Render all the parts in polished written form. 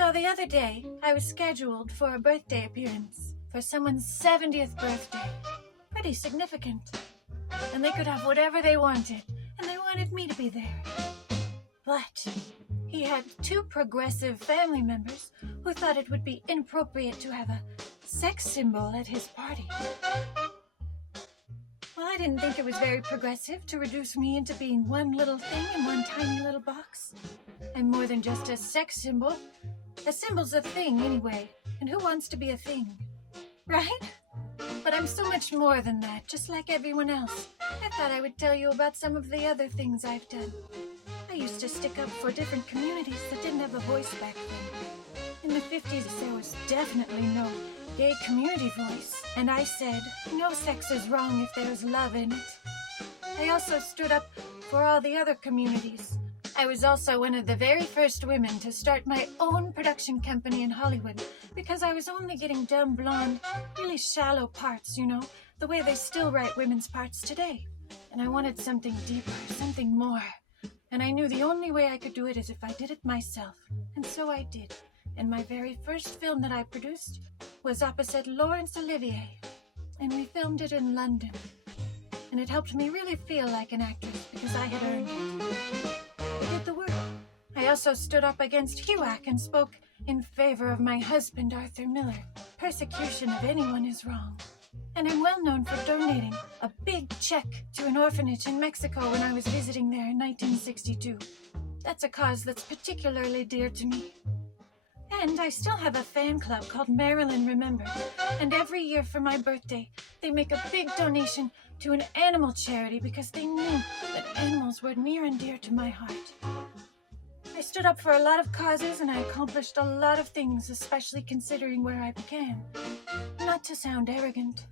So the other day, I was scheduled for a birthday appearance for someone's 70th birthday. Pretty significant. And they could have whatever they wanted, and they wanted me to be there. But he had two progressive family members who thought it would be inappropriate to have a sex symbol at his party. Well, I didn't think it was very progressive to reduce me into being one little thing in one tiny little box. I'm more than just a sex symbol. A symbol's a thing anyway, and who wants to be a thing? Right? But I'm so much more than that, just like everyone else. I thought I would tell you about some of the other things I've done. I used to stick up for different communities that didn't have a voice back then. In the 50s, there was definitely no gay community voice, and I said, no sex is wrong if there's love in it. I also stood up for all the other communities. I was also one of the very first women to start my own production company in Hollywood because I was only getting dumb, blonde, really shallow parts, you know, the way they still write women's parts today. And I wanted something deeper, something more. And I knew the only way I could do it is if I did it myself. And so I did. And my very first film that I produced was opposite Laurence Olivier. And we filmed it in London. And it helped me really feel like an actress because I had earned it. I did the work. I also stood up against HUAC and spoke in favor of my husband, Arthur Miller. Persecution of anyone is wrong. And I'm well known for donating a big check to an orphanage in Mexico when I was visiting there in 1962. That's a cause that's particularly dear to me. And I still have a fan club called Marilyn Remember. And every year for my birthday, they make a big donation to an animal charity because they knew that animals were near and dear to my heart. I stood up for a lot of causes and I accomplished a lot of things, especially considering where I began. Not to sound arrogant,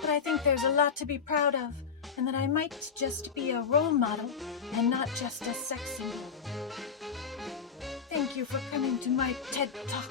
but I think there's a lot to be proud of, and that I might just be a role model and not just a sex symbol. Thank you for coming to my TED Talk.